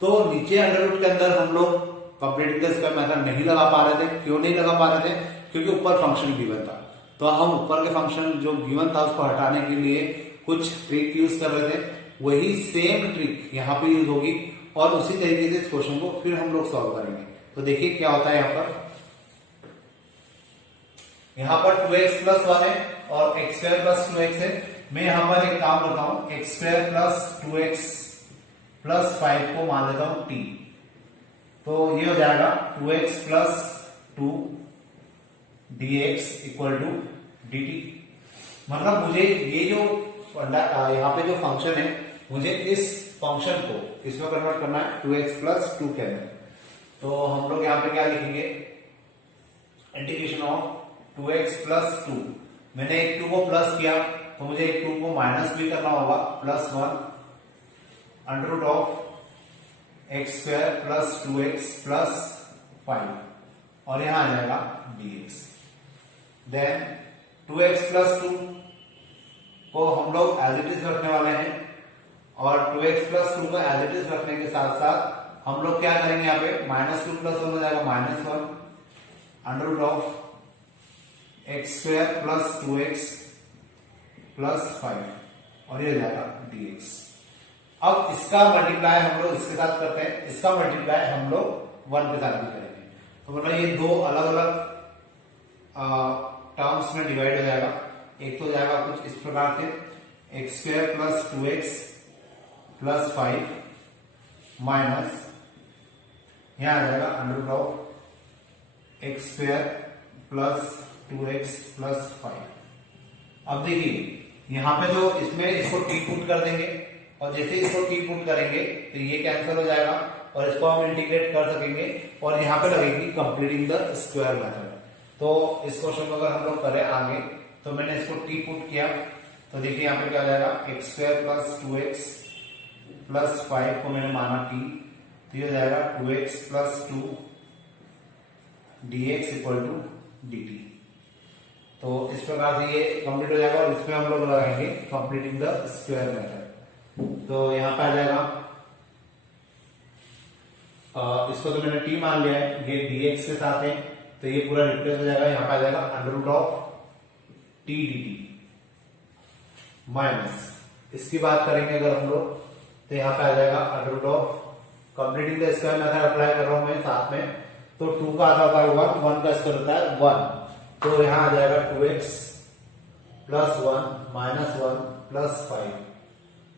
तो नीचे अंडर रूट के अंदर हम लोग कंप्लीटिंग द स्क्वायर मेथड नहीं लगा पा रहे थे। क्यों नहीं लगा पा रहे थे, क्योंकि ऊपर फंक्शन गिवन था। तो हम ऊपर के फंक्शन जो गिवन था उसको हटाने के लिए कुछ ट्रिक यूज कर रहे थे, वही सेम ट्रिक यहाँ पे यूज होगी, और उसी तरीके से इस क्वेश्चन को फिर हम लोग सॉल्व करेंगे। तो देखिए क्या होता है यहाँ पर 2x प्लस 1 है और x स्क्वायर प्लस 2x है। मैं यहाँ पर एक काम करता हूं, x square plus 2x plus 5 को मान लेता हूं t। तो ये हो जाएगा 2x plus 2 dx equal to dt। मतलब मुझे ये जो यहाँ पे जो फंक्शन है, मुझे इस फंक्शन को इसमें कन्वर्ट करना है 2x प्लस 2 के अंदर। तो हम लोग यहाँ पे क्या लिखेंगे, इंटीग्रेशन ऑफ 2x प्लस 2। मैंने एक 2 को प्लस किया तो मुझे एक 2 को माइनस भी करना होगा, plus 1 under root of x square plus 2x plus 5, और यहां आ जाएगा dx। देन 2x प्लस 2 को हम लोग एज इट इज रखने वाले हैं, और 2x प्लस 2 को एज इट इज रखने के साथ साथ हम लोग क्या करेंगे, यहाँ पे माइनस 2 प्लस 1 हो जाएगा minus 1 under root of x square plus 2x plus 5, और ये हो जाएगा dx। अब इसका मल्टीप्लाई हम लोग इसके साथ करते हैं, इसका मल्टीप्लाई हम लोग 1 के साथ भी करेंगे। तो मतलब ये दो अलग अलग टर्म्स में डिवाइड हो जाएगा। एक तो जाएगा कुछ इस प्रकार से x square plus 2x plus 5 minus यहां आ जाएगा under root of x square plus 2x plus 5। अब देखिए यहां पे जो इसमें इसको t पुट कर देंगे, और जैसे इसको t पुट करेंगे तो ये कैंसिल हो जाएगा और इसको हम इंटीग्रेट कर सकेंगे, और यहाँ पे लगेगी कंप्लीटिंग द स्क्वायर मेथड। तो इस क्वेश्चन को अगर हम लोग करें आगे, तो मैंने इसको t पुट किया तो देखिए यहाँ पे क्या हो जाएगा, x square plus 2x plus 5 को मैंने माना t, तो ये हो जाएगा 2x plus 2 dx equal to dt। तो इस प्रकार से ये कंप्लीट हो जाएगा, और इसमें हम लोग लगाएंगे कंप्लीटिंग द स्क्वायर मेथड। तो यहाँ पे आ जाएगा, इसको तो मैंने t मान लिया है, ये dx के साथ है, तो ये पूरा रिप्लेस हो जाएगा। यहाँ पे आ जाएगा under root of t dt minus, इसकी बात करेंगे अगर हम लोग, तो यहाँ पे आ जाएगा under root of completing the square method apply कर रहा हूं मैं साथ में, तो 2 का आधा होता है 1, 1 का स्क्वायर होता है 1, तो यहाँ आ जाएगा 2x +1 -1 +5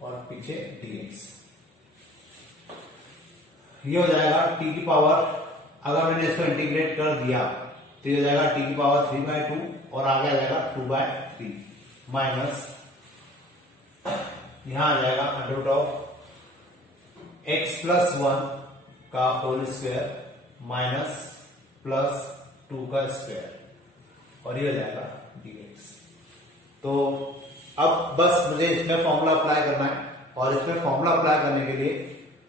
और पीछे dx। ये हो जाएगा t की पावर, अगर मैंने इसको इंटीग्रेट कर दिया तो ये हो जाएगा t की पावर 3/2 और आगे आ जाएगा 2/3 माइनस यहां आ जाएगा √x + 1 का होल स्क्वायर माइनस +2 का स्क्वायर और ये हो जाएगा dx। तो अब बस मुझे इसमें फॉर्मूला अप्लाई करना है और इसमें फॉर्मूला अप्लाई करने के लिए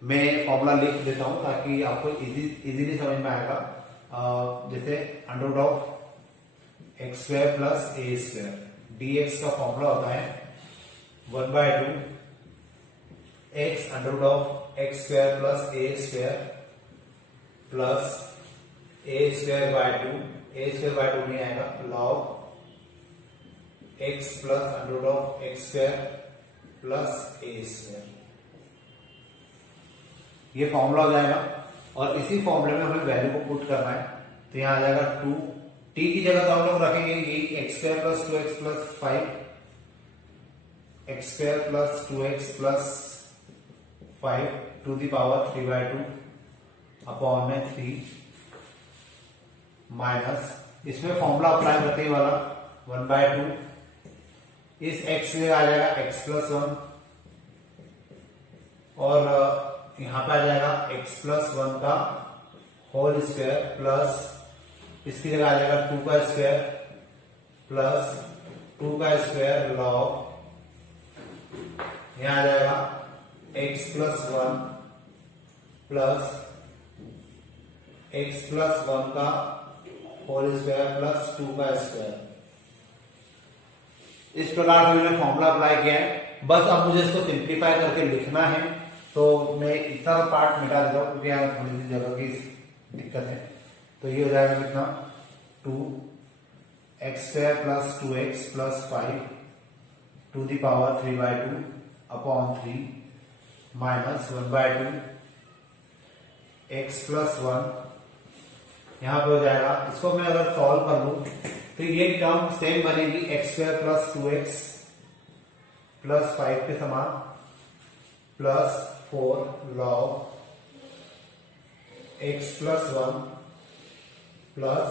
मैं फॉर्मूला लिख देता हूं ताकि आपको इजीली समझ में आएगा। जैसे √x² + a² dx का फॉर्मूला होता है 1/2 x √x² + a² plus a²/2 a²/2 नहीं आएगा log x + √x² + a²। ये फॉर्मूला हो जाएगा और इसी फॉर्मूले में हमें वैल्यू को पुट करना है। तो यहां आ जाएगा 2 t की जगह तो हम लोग रखेंगे ये x² + 2x + 5 x² + 2x + 5 to the power 3/2 upon में 3 माइनस इसमें फॉर्मूला अप्लाई करने वाला 1/2 इस x में आ जाएगा x + 1 और यहां पे आ जाएगा x + 1 का होल स्क्वायर प्लस इसकी जगह आ जाएगा 2 का स्क्वायर प्लस 2 का स्क्वायर लॉग यहां आ जाएगा x + 1 प्लस x + 1 का होल स्क्वायर प्लस 2 का स्क्वायर। इस प्रकार से मैंने फॉर्मूला अप्लाई किया है। बस अब मुझे इसको सिंप्लीफाई करके लिखना है तो मैं इतना पार्ट मिटा देता हूं क्योंकि यहाँ थोड़ी सी जगह की दिक्कत है। तो ये हो जाएगा कितना 2x² + 2x + 5 to the power 3/2 upon 3 minus 1/2 x + 1 यहां पे हो जाएगा। इसको मैं अगर सॉल्व कर लूं तो ये टर्म सेम बनेगी x² + 2x + 5 के समान plus 4 log x + 1 plus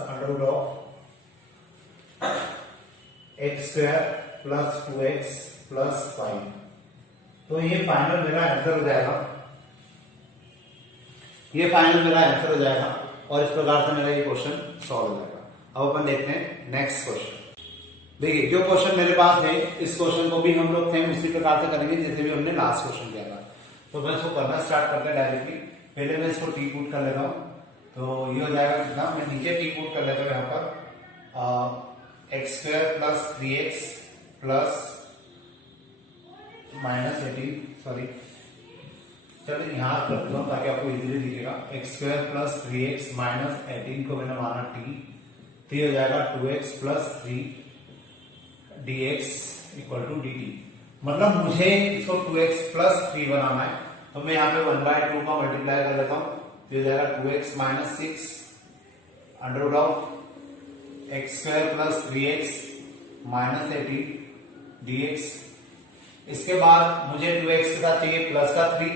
√x² + 2x + 5। तो ये फाइनल मेरा आंसर हो जाएगा, ये फाइनल मेरा आंसर हो जाएगा और इस प्रकार से मेरा ये क्वेश्चन सॉल्व हो जाएगा। अब अपन देखते हैं नेक्स्ट क्वेश्चन। देखिए जो क्वेश्चन मेरे पास है इस क्वेश्चन को भी हम लोग सेम उसी प्रकार से करेंगे जैसे भी हमने लास्ट क्वेश्चन किया था। तो मैं इसको करना स्टार्ट करते हैं डायरेक्टली। पहले मैं इसको टी पुट कर लेता हूं तो ये हो जाएगा कितना, मैं नीचे टी पुट कर लेता हूं यहाँ पर x² + 3x प्लस -18 सॉरी चलिए यहाँ कर देता हूँ ताकि आपको इजीली दिखेगा। x² + 3x - 18 को मैंने माना t तो ये हो जाएगा 2x + 3 dx = dt। मतलब मुझे इसको 2x + 3 बनाना है तो मैं यहाँ पे 1/2 का मल्टीप्लाई कर लेता हूँ तो ये हो जाएगा 2x - 6 √x² + 3x - 18 dx। इसके बाद मुझे 2x के साथ चाहिए प्लस का 3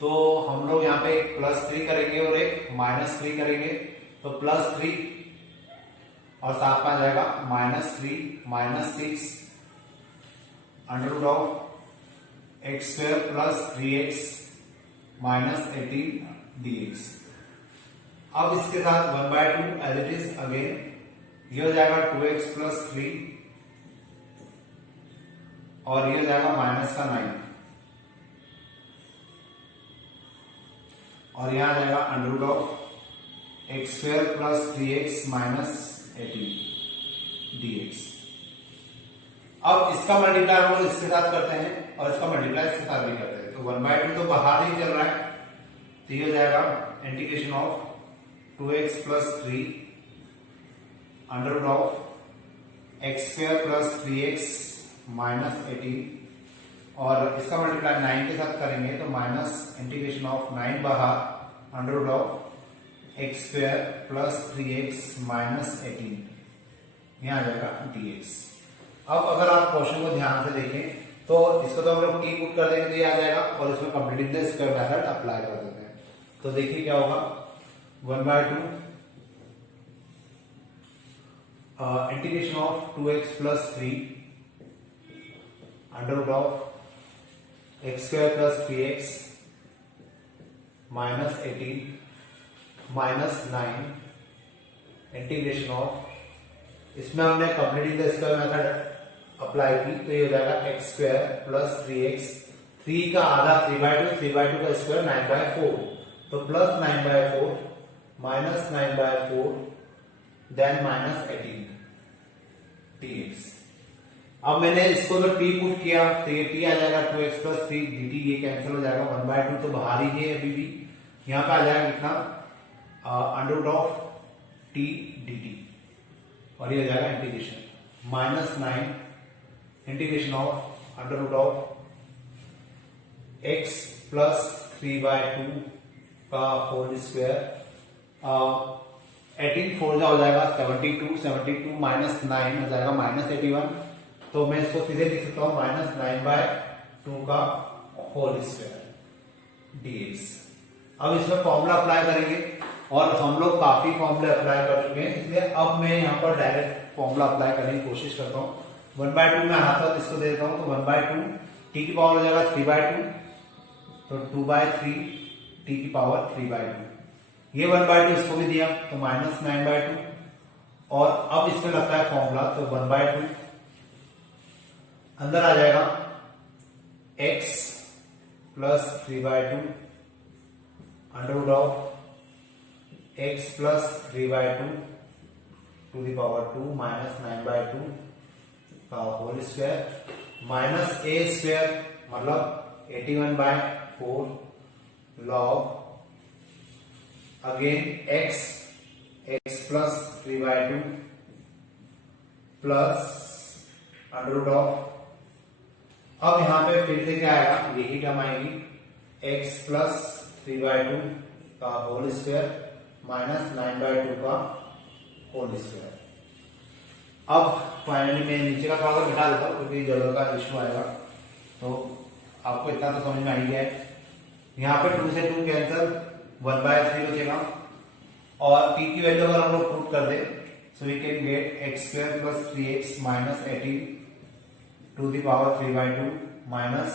तो हम लोग यहाँ पे +3 करेंगे और एक -3 करेंगे तो +3 और साथ में आ जाएगा -3 - 6 √x² + 3x - 18 dx। अब इसके साथ 1/2 एज इट इज अगेन ये हो जाएगा 2x + 3 और ये हो जाएगा -9 और यहां आ जाएगा √x² + 3x - 18 dx। अब इसका मल्टीप्लाई हम लोग इसके साथ करते हैं और इसका मल्टीप्लाई इसके साथ भी करते हैं तो 1/2 तो बाहर ही चल रहा है तो ये हो जाएगा integration of 2x + 3 √x² + 3x - 18 और इसका मल्टीप्लाई 9 के साथ करेंगे तो माइनस इंटीग्रेशन ऑफ 9 बाहर √x² + 3x - 18 यहां आ जाएगा dx। अब अगर आप क्वेश्चन को ध्यान से देखें तो इसको तो हम लोग टी पुट कर देंगे तो ये आ जाएगा और इसमें completing the square method apply कर देते हैं। तो देखिए क्या होगा 1/2 integration of 2x plus 3 under root of x square plus 3x minus 18 minus 9 integration of, इसमें हमने completing the square method apply की तो ये हो जाएगा एक्स स्क्वायर प्लस 3x, 3 का आधा 3/2, 3/2 का स्क्वायर 9/4, तो plus 9/4 minus 9/4 then minus 18 dx। अब मैंने इसको तो t पुट किया तो ये t आ जाएगा 2x प्लस 3 dt, ये कैंसिल हो जाएगा 1/2 तो बाहर ही है अभी भी, यहाँ पे आ जाएगा कितना under root of t dt और ये हो जाएगा integration minus 9 integration of under root of x plus 3/2 का होल स्क्वायर, 18 4 हो जाएगा 72, 72 माइनस 9 हो जाएगा माइनस 81, तो मैं इसको सीधे लिख सकता हूं माइनस 9/2 का होल स्क्वायर dx। अब इसमें फॉर्मूला अप्लाई करेंगे और हम लोग काफी फॉर्मूले अप्लाई कर चुके हैं, इसलिए अब मैं यहाँ पर डायरेक्ट फॉर्मूला अप्लाई करने की कोशिश करता हूँ। 1/2 में हाथ इसको दे देता हूं तो 1/2 t की पावर हो जाएगा 3/2, तो 2/3 t की पावर 3/2, ये 1/2 इसको भी दिया तो माइनस 9/2, और अब इसमें लगता है फॉर्मूला तो 1/2 अंदर आ जाएगा x plus 3/2 under root of x plus 3/2 to the power 2 minus 9/2 का whole square minus a square मतलब 81/4 log again x plus 3/2 plus under root of, अब यहां पे फिर से क्या आएगा, यही टर्म आएगी x प्लस 3/2 का होल स्क्वायर माइनस 9/2 का होल स्क्वायर। अब फाइनली मैं नीचे का पावर घटा देता हूं क्योंकि जगह का इश्यू आएगा, तो आपको इतना तो समझ में आ ही गया है। यहाँ पे 2 से 2 कैंसिल 1/3 बचेगा और t की वैल्यू अगर हम लोग पुट कर दे so we can get x square plus 3x minus 18 to the power 3/2 minus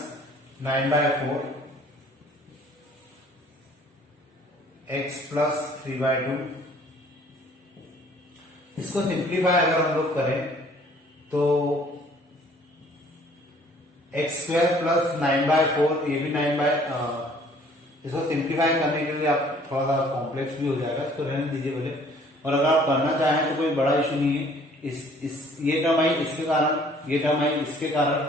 9/4 x plus 3/2। इसको सिंप्लीफाई अगर हम लोग करें तो x स्क्वायर प्लस 9/4, ये भी 9 इसको सिंप्लीफाई करने के लिए आप थोड़ा सा कॉम्प्लेक्स भी हो जाएगा, इसको रहने दीजिए बोले, और अगर आप करना चाहें तो कोई बड़ा इशू नहीं है। ये टर्म आई इसके कारण, ये टर्म आई इसके कारण,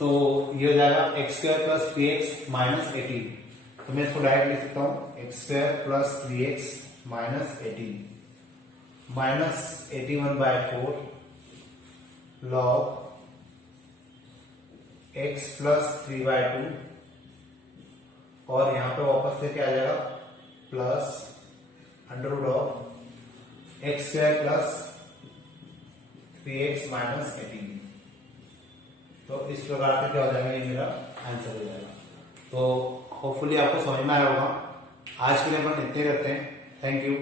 तो ये हो जाएगा x square plus 3x minus 18, तो मैं इसको डायरेक्ट लिख सकता हूं x square plus 3x minus 18 minus 81/4 log x plus 3/2 और यहां पे वापस से क्या आ जाएगा plus under root of x square plus 3x minus 18। तो इस प्रकार से क्या हो जाएगा, ये मेरा आंसर हो जाएगा। तो होपफुली आपको समझ में आया होगा। आज के लिए अपन इतने करते हैं। Thank you.